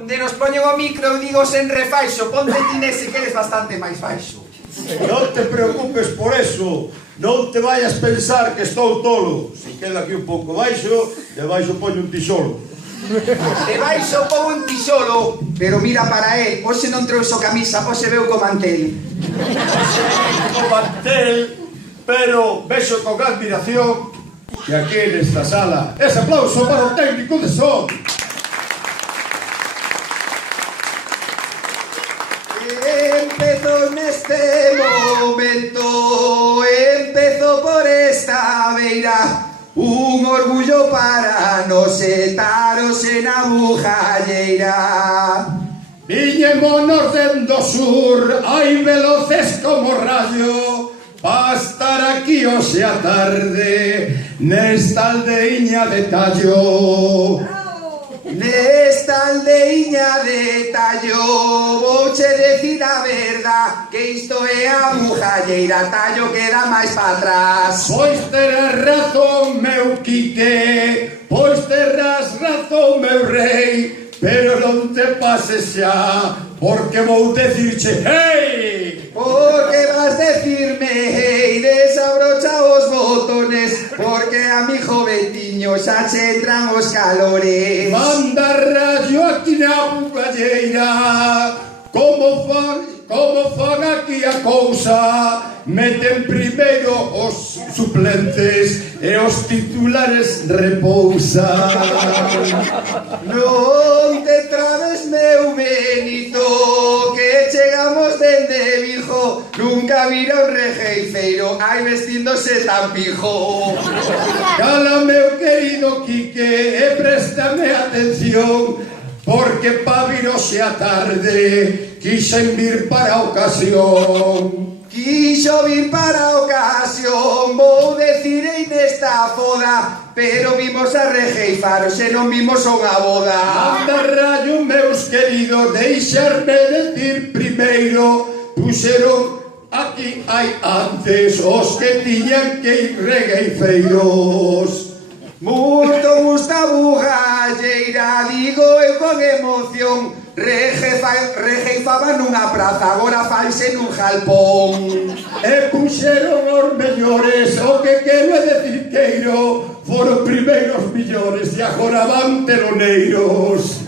Onde nos poñen o micro, digo sen refaixo, ponte ti nese que eres bastante máis baixo. Non te preocupes por eso, non te vayas pensar que estou tolo. Se queda aquí un pouco baixo, debaixo poño un tixolo. Debaixo pon un tixolo, pero mira para él, hoxe non trouxo camisa, hoxe veu co mantel. O mantel, pero vexo con admiración que aquí nesta sala, ese aplauso para o técnico de son. Empezó neste momento, empezó por esta beira, un orgullo para nos sentaros na bujalleira. Viñémonos dendo sur, ai veloces como rayo, pa estar aquí hoxe a tarde, nesta aldeiña de Tallo. Nesta aldeiña de Tallo, vouche decir a verdad, que isto é a bujalleira, Tallo queda máis pa atrás. Pois terás razón, meu Quique, pois terás razón, meu rei, pero non te pases xa, porque vou decirche hey! Porque vas decirme hey, desabrocha os botones, porque a mi joventiño xa che entran os calores. Manda rayo aquí na bugalleira, como fan aquí a cousa, meten primeiro os suplentes e os titulares repousan. Non te trabes, meu Benito, que chegamos dende Vigo, nunca vira un rejeifeiro, ai vestíndose tan pijo. Cala, meu querido Quique, e préstame atención, porque pa vir hoxe a tarde quixen vir para a ocasión. Quixo vir para a ocasión, vou decir nesta foda, pero vimos a rejeifar, xe non vimos unha boda. Anda rayo, meus queridos, deixarme decir primeiro, puxeron aquí hai antes os que tiñan que ir regueifeiros. Moito gusta bugalleira, digo eu con emoción, rejeifaban nunha praza, agora fanse nun jalpón. E puxeron os mellores, o que quero é decir queiro, foron primeiros millores e agora van teloneiros.